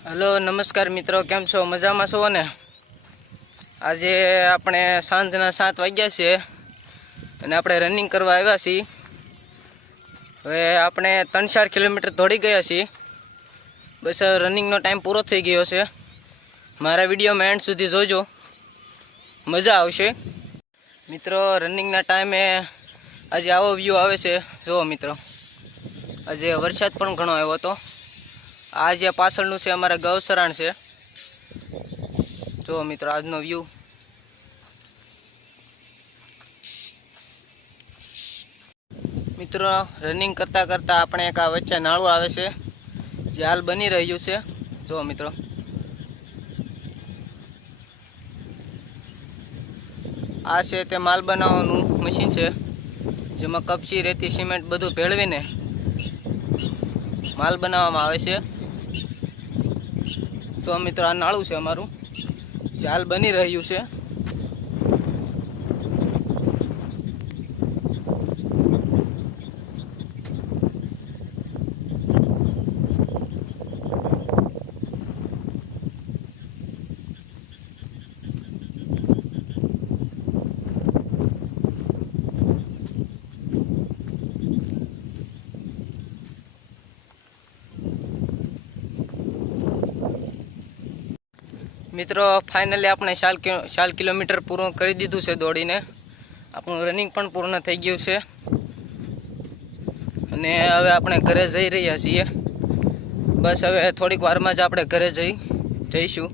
Hello नमस्कार मित्रों, केम छो? मजा में छो ने? आज अपने सांजना 7 वाग्या छे अने आपणे रनिंग करवा आव्या छीए। हवे आपणे 3-4 किलोमीटर दौड़ी गया छीए। बस रनिंग नो टाइम पूरो थई गयो छे। मारा विडियो में एंड सुधी जोजो, मजा आवशे। मित्रों रनिंग ना टाइमे आज आवो व्यू आवे छे। जो मित्रों आज वरसाद पण घणो आव्यो हतो। आज पाछळनुं छे अमारा गौसराण छे। जो मित्रों आजनो व्यू। मित्रों रनिंग करता करता अपने एक वच्चे नाळुं आवे छे जे हाल बनी रह्युं छे। जो मित्रों आ छे ते माल बनाववानुं मशीन छे जेमां कपची रेती सीमेंट बधुं भेळवीने माल बनाववामां आवे छे। तो मित्रों आ नाळुं छे अमारुं जे हाल बनी रह्युं छे। मित्रों फाइनली अपने 4 किलोमीटर पूर्ण करी दीधुं छे दौड़ीने। आपणुं रनिंग पण पूर्ण थई गयुं छे अने हवे आपणे घरे जई रह्या छीए। बस हवे थोड़ीक वारमां ज आपणे घरे जईशुं।